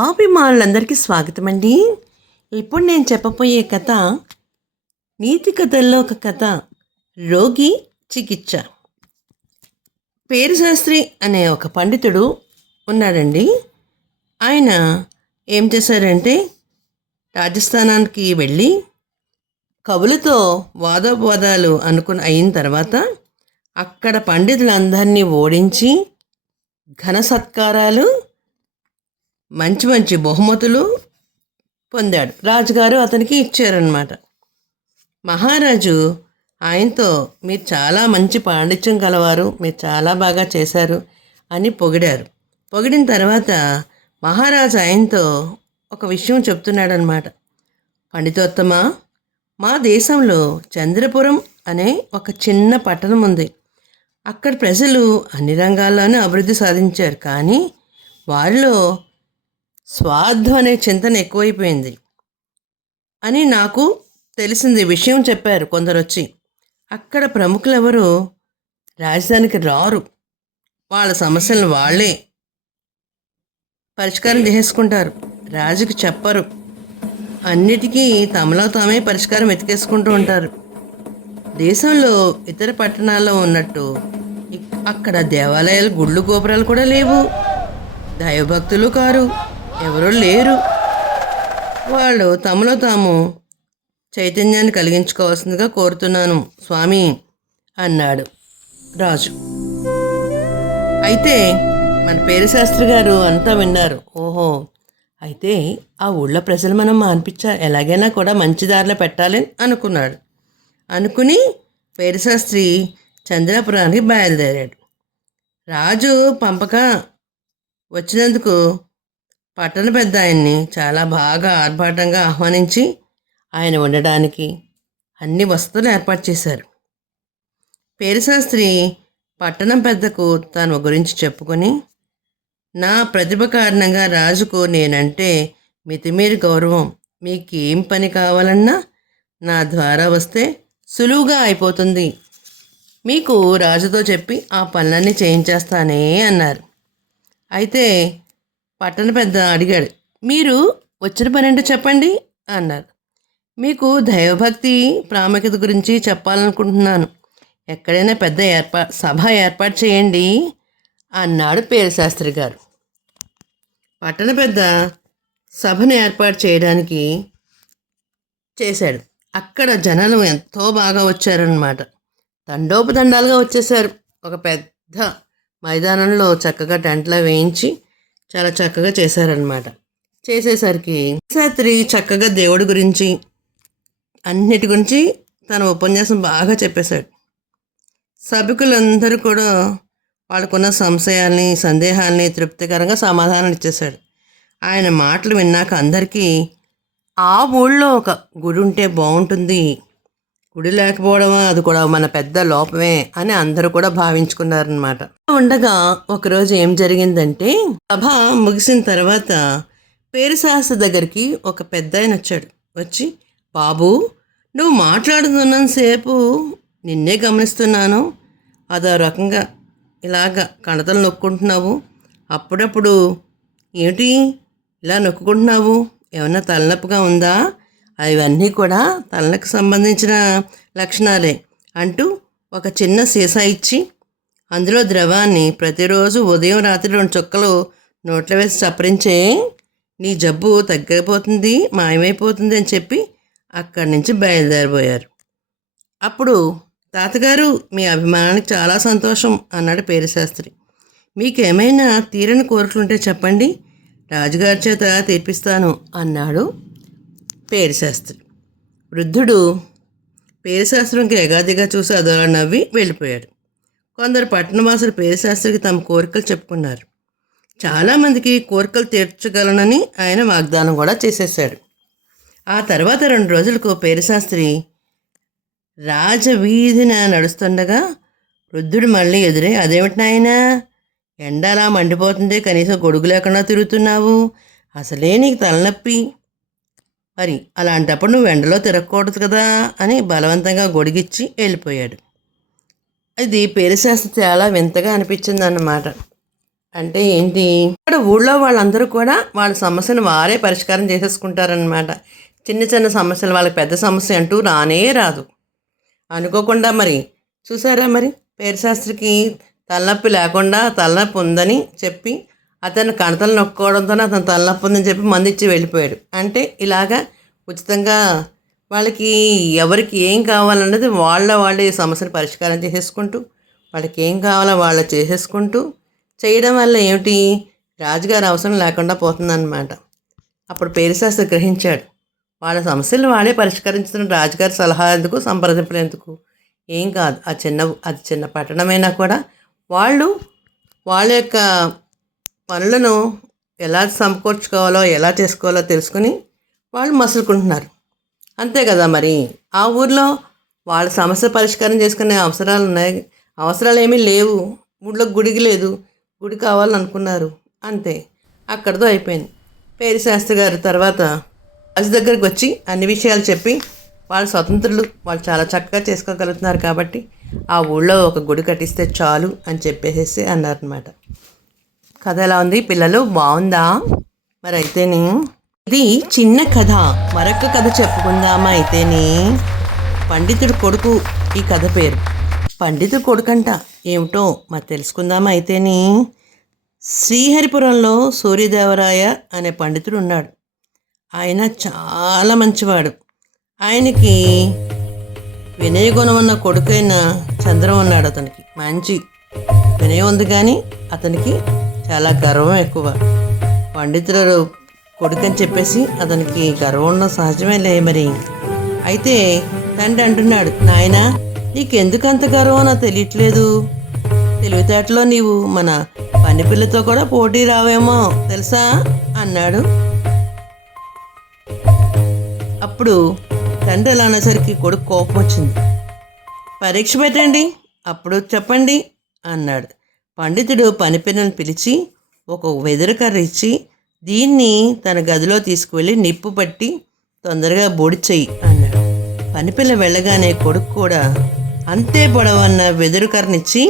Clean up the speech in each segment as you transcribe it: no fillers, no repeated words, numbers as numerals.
అభిమానులందరికీ స్వాగతం అండి. ఇప్పుడు నేను చెప్పబోయే కథ నీతి కథల్లో ఒక కథ, రోగి చికిత్స. పేరుశాస్త్రి అనే ఒక పండితుడు ఉన్నాడండి. ఆయన ఏం చేశారంటే రాజస్థానానికి వెళ్ళి కవులతో వాదోపవాదాలు అయిన తర్వాత అక్కడ పండితులందరినీ ఓడించి ఘన సత్కారాలు, మంచి మంచి బహుమతులు పొందాడు. రాజుగారు అతనికి ఇచ్చారనమాట. మహారాజు ఆయనతో మీరు చాలా మంచి పాండిత్యం కలవారు, మీరు చాలా బాగా చేశారు అని పొగిడారు. పొగిడిన తర్వాత మహారాజు ఆయనతో ఒక విషయం చెప్తున్నాడనమాట. పండితోత్తమ, మా దేశంలో చంద్రపురం అనే ఒక చిన్న పట్టణం ఉంది. అక్కడ ప్రజలు అన్ని రంగాల్లోనూ అభివృద్ధి సాధించారు, కానీ వారిలో స్వార్థం అనే చింతన ఎక్కువైపోయింది అని నాకు తెలిసింది. విషయం చెప్పారు కొందరు వచ్చి. అక్కడ ప్రముఖులు ఎవరు రాజధానికి రారు, వాళ్ళ సమస్యలను వాళ్ళే పరిష్కారం చేసుకుంటారు, రాజుకి చెప్పరు, అన్నిటికీ తమలో తామే పరిష్కారం వెతికేసుకుంటూ ఉంటారు. దేశంలో ఇతర పట్టణాల్లో ఉన్నట్టు అక్కడ దేవాలయాలు, గుళ్ళు, గోపురాలు కూడా లేవు, దైవభక్తులు కారు, ఎవరూ లేరు. వాళ్ళు తమలో తాము చైతన్యాన్ని కలిగించుకోవాల్సిందిగా కోరుతున్నాను స్వామి అన్నాడు రాజు. అయితే మన పేరుశాస్త్రి గారు అంతా విన్నారు. ఓహో, అయితే ఆ ఊళ్ళో ప్రజలు మనం ఎలాగైనా కూడా మంచి దారిలో పెట్టాలని అనుకున్నాడు. అనుకుని పేరుశాస్త్రి చంద్రాపురానికి బయలుదేరాడు. రాజు పంపక వచ్చినందుకు పట్టణ పెద్ద ఆయన్ని చాలా బాగా ఆర్భాటంగా ఆహ్వానించి ఆయన ఉండడానికి అన్ని వసతులు ఏర్పాటు చేశారు. పేరుశాస్త్రి పట్టణం పెద్దకు తన గురించి చెప్పుకొని, నా ప్రతిభ కారణంగా రాజుకు నేనంటే మితిమీరి గౌరవం, మీకేం పని కావాలన్నా నా ద్వారా వస్తే సులువుగా అయిపోతుంది, మీకు రాజుతో చెప్పి ఆ పనులన్నీ చేయించేస్తానే అన్నారు. అయితే పట్టణ పెద్ద అడిగాడు, మీరు వచ్చిన పని ఏంటో చెప్పండి అన్నారు. మీకు దైవభక్తి ప్రాముఖ్యత గురించి చెప్పాలనుకుంటున్నాను, ఎక్కడైనా పెద్ద సభ ఏర్పాటు చేయండి అన్నాడు పేరుశాస్త్రి గారు. పట్టణ పెద్ద సభను ఏర్పాటు చేయడానికి చేశాడు. అక్కడ జనాలు ఎంతో బాగా వచ్చారన్నమాట. తండోపతండాలుగా వచ్చేసారు. ఒక పెద్ద మైదానంలో చక్కగా టెంట్లో వేయించి చాలా చక్కగా చేశారనమాట. చేసేసరికి శాస్త్రి చక్కగా దేవుడి గురించి అన్నిటి గురించి తన ఉపన్యాసం బాగా చెప్పేశాడు. సభికులందరూ కూడా వాళ్ళకున్న సంశయాల్ని, సందేహాల్ని తృప్తికరంగా సమాధానం ఇచ్చేశాడు. ఆయన మాటలు విన్నాక అందరికీ ఆ ఊళ్ళో ఒక గుడి ఉంటే బాగుంటుంది, గుడి లేకపోవడమా అది కూడా మన పెద్ద లోపమే అని అందరూ కూడా భావించుకున్నారనమాట. ఉండగా ఒకరోజు ఏం జరిగిందంటే, సభ ముగిసిన తర్వాత పేరుశాస్త్రి దగ్గరికి ఒక పెద్ద ఆయన వచ్చాడు. వచ్చి, బాబు, నువ్వు మాట్లాడుతున్నంతసేపు నిన్నే గమనిస్తున్నాను, అదో రకంగా ఇలాగ కణతలు నొక్కుంటున్నావు, అప్పుడప్పుడు ఏమిటి ఇలా నొక్కుంటున్నావు, ఏమన్నా తలనొప్పిగా ఉందా, అవన్నీ కూడా తలనొప్పికి సంబంధించిన లక్షణాలే అంటూ ఒక చిన్న సీసా ఇచ్చి అందులో ద్రవాన్ని ప్రతిరోజు ఉదయం రాత్రి 2 చుక్కలు నోట్లో వేసి చప్పరించే, నీ జబ్బు తగ్గిపోతుంది, మాయమైపోతుంది అని చెప్పి అక్కడి నుంచి బయలుదేరిపోయారు. అప్పుడు తాతగారు, మీ అభిమానానికి చాలా సంతోషం అన్నాడు పేరుశాస్త్రి. మీకేమైనా తీరని కోరికలుంటే చెప్పండి, రాజుగారి చేత తీర్పిస్తాను అన్నాడు పేరుశాస్త్రి. వృద్ధుడు పేరుశాస్త్రంకి ఎగాదిగా చూసి అదోలా నవ్వి వెళ్ళిపోయాడు. కొందరు పట్టణవాసులు పేరుశాస్త్రికి తమ కోరికలు చెప్పుకున్నారు. చాలామందికి కోరికలు తీర్చగలనని ఆయన వాగ్దానం కూడా చేసేసాడు. ఆ తర్వాత 2 రోజులకు పేరుశాస్త్రి రాజవీధిన నడుస్తుండగా వృద్ధుడు మళ్ళీ ఎదురై, అదేమిటి నాయనా, ఎండ అలా మండిపోతుంటే కనీసం గొడుగు లేకుండా తిరుగుతున్నావు, అసలే నీకు తలనొప్పి, మరి అలాంటప్పుడు నువ్వు ఎండలో తిరగకూడదు కదా అని బలవంతంగా గొడిగిచ్చి వెళ్ళిపోయాడు. ఇది పేరుశాస్త్రి చాలా వింతగా అనిపించింది అన్నమాట. అంటే ఏంటి, ఇక్కడ ఊళ్ళో వాళ్ళందరూ కూడా వాళ్ళ సమస్యను వారే పరిష్కారం చేసేసుకుంటారనమాట. చిన్న చిన్న సమస్యలు, వాళ్ళకి పెద్ద సమస్య అంటూ రానే రాదు. అనుకోకుండా మరి చూసారా మరి పేరుశాస్త్రికి తలనొప్పి లేకుండా తలనొప్పి ఉందని చెప్పి అతను కణతలు నొక్కోవడంతోనే అతను తలనొప్పి ఉందని చెప్పి మందు ఇచ్చి వెళ్ళిపోయాడు. అంటే ఇలాగా ఉచితంగా వాళ్ళకి ఎవరికి ఏం కావాలన్నది వాళ్ళే ఈ సమస్యను పరిష్కారం చేసేసుకుంటూ, వాళ్ళకి ఏం కావాలో వాళ్ళు చేసేసుకుంటూ చేయడం వల్ల ఏమిటి, రాజుగారి అవసరం లేకుండా పోతుందన్నమాట. అప్పుడు పేరుశాస్త్రి గ్రహించాడు, వాళ్ళ సమస్యలు వాళ్ళే పరిష్కరించుతున్న రాజుగారి సలహా ఎందుకు, సంప్రదింపులు ఎందుకు, ఏం కాదు. అది చిన్న పట్టణమైనా కూడా వాళ్ళు వాళ్ళ యొక్క పనులను ఎలా సమకూర్చుకోవాలో ఎలా చేసుకోవాలో తెలుసుకుని వాళ్ళు మసులుకుంటున్నారు. అంతే కదా మరి. ఆ ఊర్లో వాళ్ళ సమస్య పరిష్కారం చేసుకునే అవసరాలు ఉన్నాయి, అవసరాలు ఏమీ లేవు. ఊళ్ళో గుడికి లేదు, గుడి కావాలనుకున్నారు, అంతే, అక్కడితో అయిపోయింది. పేరుశాస్త్రి గారు తర్వాత రాజు దగ్గరికి వచ్చి అన్ని విషయాలు చెప్పి వాళ్ళ స్వతంత్రులు వాళ్ళు చాలా చక్కగా చేసుకోగలుగుతున్నారు కాబట్టి ఆ ఊళ్ళో ఒక గుడి కట్టిస్తే చాలు అని చెప్పేసి అన్నారనమాట. కథ ఎలా ఉంది పిల్లలు, బాగుందా? మరి అయితేనే ఇది చిన్న కథ, మరొక కథ చెప్పుకుందామా? అయితేనే పండితుడు కొడుకు ఈ కథ పేరు. పండితుడు కొడుకంట ఏమిటో మరి తెలుసుకుందామా? అయితేనే శ్రీహరిపురంలో సూర్యదేవరాయ అనే పండితుడు ఉన్నాడు. ఆయన చాలా మంచివాడు. ఆయనకి వినయగుణం ఉన్న కొడుకైన చంద్రం ఉన్నాడు. అతనికి మంచి వినయం ఉంది, కానీ అతనికి చాలా గర్వం ఎక్కువ. పండితుడు కొడుకని చెప్పేసి అతనికి గర్వం ఉన్న సహజమే లే మరి. అయితే తండ్రి అంటున్నాడు, నాయనా నీకెందుకంత గర్వం నాకు తెలియట్లేదు, తెలివితేటలో నీవు మన పని పిల్లతో కూడా పోటీ రావేమో తెలుసా అన్నాడు. అప్పుడు తండ్రి ఎలా అనేసరికి కొడుకు కోపం వచ్చింది. పరీక్ష పెట్టండి అప్పుడు చెప్పండి అన్నాడు. పండితుడు పనిపిల్లను పిలిచి ఒక వెదురు కర్ర ఇచ్చి, దీన్ని తన గదిలో తీసుకువెళ్ళి నిప్పు పట్టి తొందరగా బూడి చెయ్యి అన్నాడు. పనిపిల్ల వెళ్ళగానే కొడుకు కూడా అంతే పొడవన్న వెదురు కర్రనిచ్చి,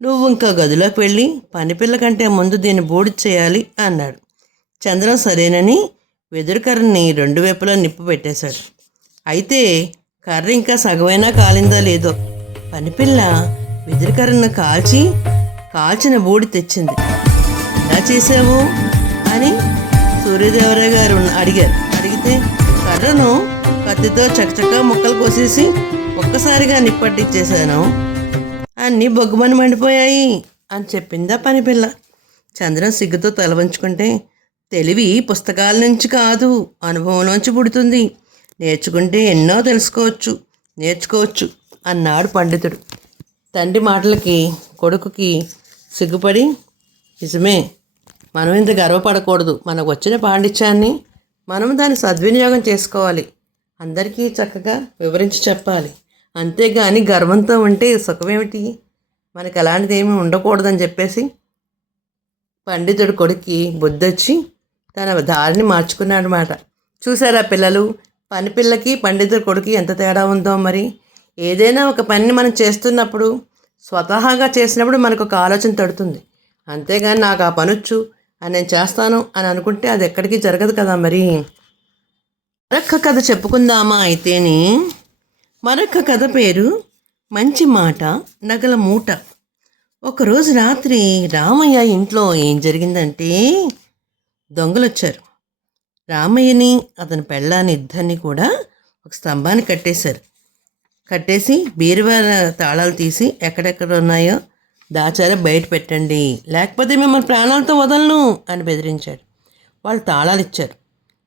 నువ్వు ఇంకా గదిలోకి వెళ్ళి పనిపిల్ల కంటే ముందు దీన్ని బూడి చేయాలి అన్నాడు. చంద్రం సరేనని వెదురు కర్రని రెండు వైపులా నిప్పు పెట్టేశాడు. అయితే కర్ర ఇంకా సగమైనా కాలిందో లేదో పనిపిల్ల వెదురు కర్రను కాల్చిన బూడి తెచ్చింది. ఎలా చేసావు అని సూర్యదేవరాయ గారు అడిగితే, కర్రను కత్తితో చకచకా ముక్కలు కోసేసి ఒక్కసారిగా నిప్పట్టించేశాను, అన్నీ బొగ్గుమని మండిపోయాయి అని చెప్పిందా పనిపిల్ల. చంద్రం సిగ్గుతో తల వంచుకుంటే, తెలివి పుస్తకాల నుంచి కాదు అనుభవంలోంచి పుడుతుంది, నేర్చుకుంటే ఎన్నో నేర్చుకోవచ్చు అన్నాడు పండితుడు. తండ్రి మాటలకి కొడుకుకి సిగ్గుపడి, నిజమే, మనం ఇంత గర్వపడకూడదు, మనకు వచ్చిన పాండిత్యాన్ని మనం దాన్ని సద్వినియోగం చేసుకోవాలి, అందరికీ చక్కగా వివరించి చెప్పాలి, అంతేగాని గర్వంతో ఉంటే సుఖమేమిటి, మనకి అలాంటిది ఏమీ ఉండకూడదని చెప్పేసి పండితుడు కొడుక్కి బుద్ధొచ్చి తన దారిని మార్చుకున్నాడు మాట. చూసారా పిల్లలు, పని పిల్లకి పండితుడు కొడుకు ఎంత తేడా ఉందో. మరి ఏదైనా ఒక పనిని మనం చేస్తున్నప్పుడు స్వతహాగా చేసినప్పుడు మనకు ఒక ఆలోచన తడుతుంది, అంతేగాని నాకు ఆ పనొచ్చు అని నేను చేస్తాను అని అనుకుంటే అది ఎక్కడికి జరగదు కదా. మరి మరొక కథ చెప్పుకుందామా? అయితేనే మరొక కథ పేరు మంచి మాట నగల మూట. ఒకరోజు రాత్రి రామయ్య ఇంట్లో ఏం జరిగిందంటే, దొంగలు వచ్చారు. రామయ్యని అతని పెళ్ళాన్ని ఇద్దరిని కూడా ఒక స్తంభాన్ని కట్టేసి బీరువా తాళాలు తీసి ఎక్కడెక్కడ ఉన్నాయో దాచారో బయట పెట్టండి, లేకపోతే మిమ్మల్ని ప్రాణాలతో వదలను అని బెదిరించాడు. వాళ్ళు తాళాలు ఇచ్చారు.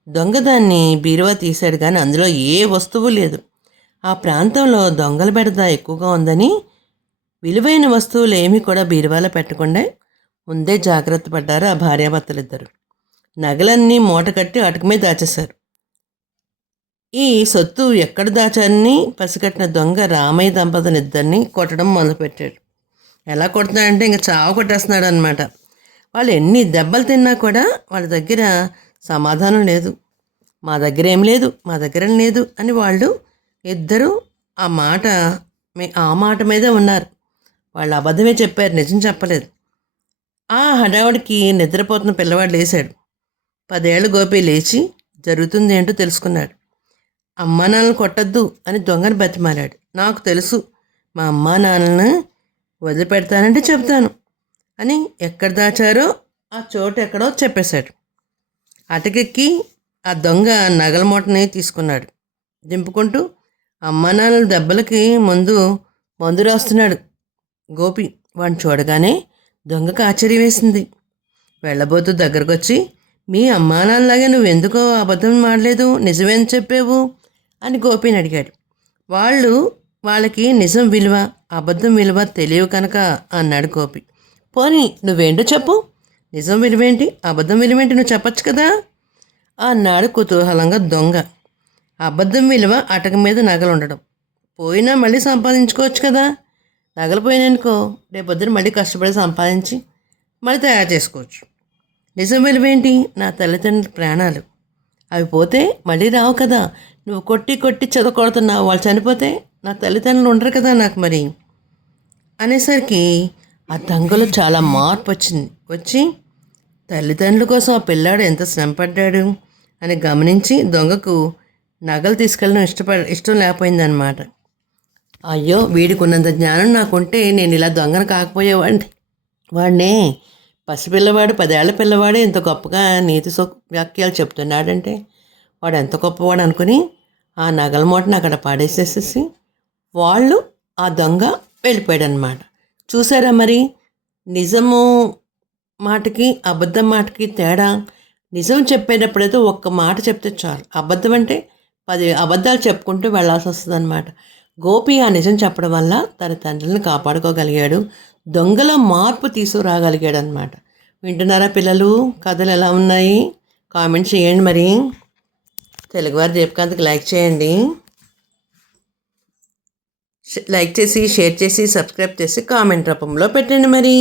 దొంగ దాన్ని బీరువా తీశాడు, కానీ అందులో ఏ వస్తువు లేదు. ఆ ప్రాంతంలో దొంగల బెడద ఎక్కువగా ఉందని విలువైన వస్తువులు ఏమీ కూడా బీరువాలో పెట్టకుండా ముందే జాగ్రత్త పడ్డారు ఆ భార్యాభర్తలిద్దరు. నగలన్నీ మూట కట్టి అటుకు మీద దాచేశారు. ఈ సొత్తు ఎక్కడ దాచారని పసిగట్టిన దొంగ రామయ్య దంపతులిద్దరిని కొట్టడం మొదలుపెట్టాడు. ఎలా కొడుతున్నాడంటే ఇంకా చావు కొట్టేస్తున్నాడు అనమాట. వాళ్ళు ఎన్ని దెబ్బలు తిన్నా కూడా వాళ్ళ దగ్గర సమాధానం లేదు. మా దగ్గర ఏం లేదు అని వాళ్ళు ఇద్దరూ ఆ మాట మీదే ఉన్నారు. వాళ్ళు అబద్ధమే చెప్పారు, నిజం చెప్పలేదు. ఆ హడావుడికి నిద్రపోతున్న పిల్లవాడు లేచాడు. 10 ఏళ్ల గోపి లేచి జరుగుతుంది ఏంటో తెలుసుకున్నాడు. అమ్మా నాన్నలు కొట్టద్దు అని దొంగని బతిమాలాడు. నాకు తెలుసు, మా అమ్మా నాన్నలను వదిలిపెడతానంటే చెబుతాను అని ఎక్కడ దాచారో ఆ చోటు ఎక్కడో చెప్పేశాడు. అటకెక్కి ఆ దొంగ నగల మూటని తీసుకున్నాడు. దింపుకుంటూ అమ్మా నాన్నల దెబ్బలకి మందు రాస్తున్నాడు గోపి. వాడిని చూడగానే దొంగకు ఆశ్చర్యం వేసింది. వెళ్ళబోతూ దగ్గరకు వచ్చి, మీ అమ్మా నాన్నలాగే నువ్వెందుకో అబద్ధం మాడలేదు, నిజమేం చెప్పావు అని గోపిని అడిగాడు. వాళ్ళకి నిజం విలువ అబద్ధం విలువ తెలియవు కనుక అన్నాడు గోపి. పోనీ నువ్వేంటో చెప్పు, నిజం విలువేంటి అబద్ధం విలువేంటి నువ్వు చెప్పచ్చు కదా అన్నాడు కుతూహలంగా దొంగ. అబద్ధం విలువ అటక మీద నగలు ఉండడం. పోయినా మళ్ళీ సంపాదించుకోవచ్చు కదా. నగలు పోయినానుకో రేపొద్దున మళ్ళీ కష్టపడి సంపాదించి మళ్ళీ తయారు చేసుకోవచ్చు. నిజం విలువేంటి, నా తల్లిదండ్రుల ప్రాణాలు. అవి పోతే మళ్ళీ రావు కదా. నువ్వు కొట్టి కొట్టి చదవకొడుతున్నావు, వాళ్ళు చనిపోతే నా తల్లిదండ్రులు ఉండరు కదా నాకు మరి అనేసరికి ఆ దొంగలో చాలా మార్పు వచ్చి తల్లిదండ్రుల కోసం ఆ పిల్లాడు ఎంత శ్రమపడ్డాడు అని గమనించి దొంగకు నగలు తీసుకెళ్ళడం ఇష్టం లేకపోయిందనమాట. అయ్యో, వీడికి ఉన్నంత జ్ఞానం నాకుంటే నేను ఇలా దొంగను వాడినే పసిపిల్లవాడు 10 ఏళ్ల పిల్లవాడే ఇంత గొప్పగా నీతి వాక్యాలు చెప్తున్నాడంటే వాడు ఎంత గొప్పవాడు అనుకుని ఆ నగల మూటను అక్కడ పాడేసేసేసి ఆ దొంగ వెళ్ళిపోయాడనమాట. చూసారా మరి నిజము మాటకి అబద్ధం మాటకి తేడా. నిజం చెప్పేటప్పుడైతే ఒక్క మాట చెప్తే చాలు, అబద్ధం అంటే 10 అబద్ధాలు చెప్పుకుంటూ వెళ్ళాల్సి వస్తుంది అనమాట. గోపి ఆ నిజం చెప్పడం వల్ల తన తండ్రిని కాపాడుకోగలిగాడు, దొంగల మార్పు తీసుకురాగలిగాడు అనమాట. వింటున్నారా పిల్లలు, కథలు ఎలా ఉన్నాయి కామెంట్ చేయండి. మరి తెలుగువారి దీపకాంత్కి లైక్ చేయండి, లైక్ చేసి షేర్ చేసి సబ్స్క్రైబ్ చేసి కామెంట్ రూపంలో పెట్టండి మరి.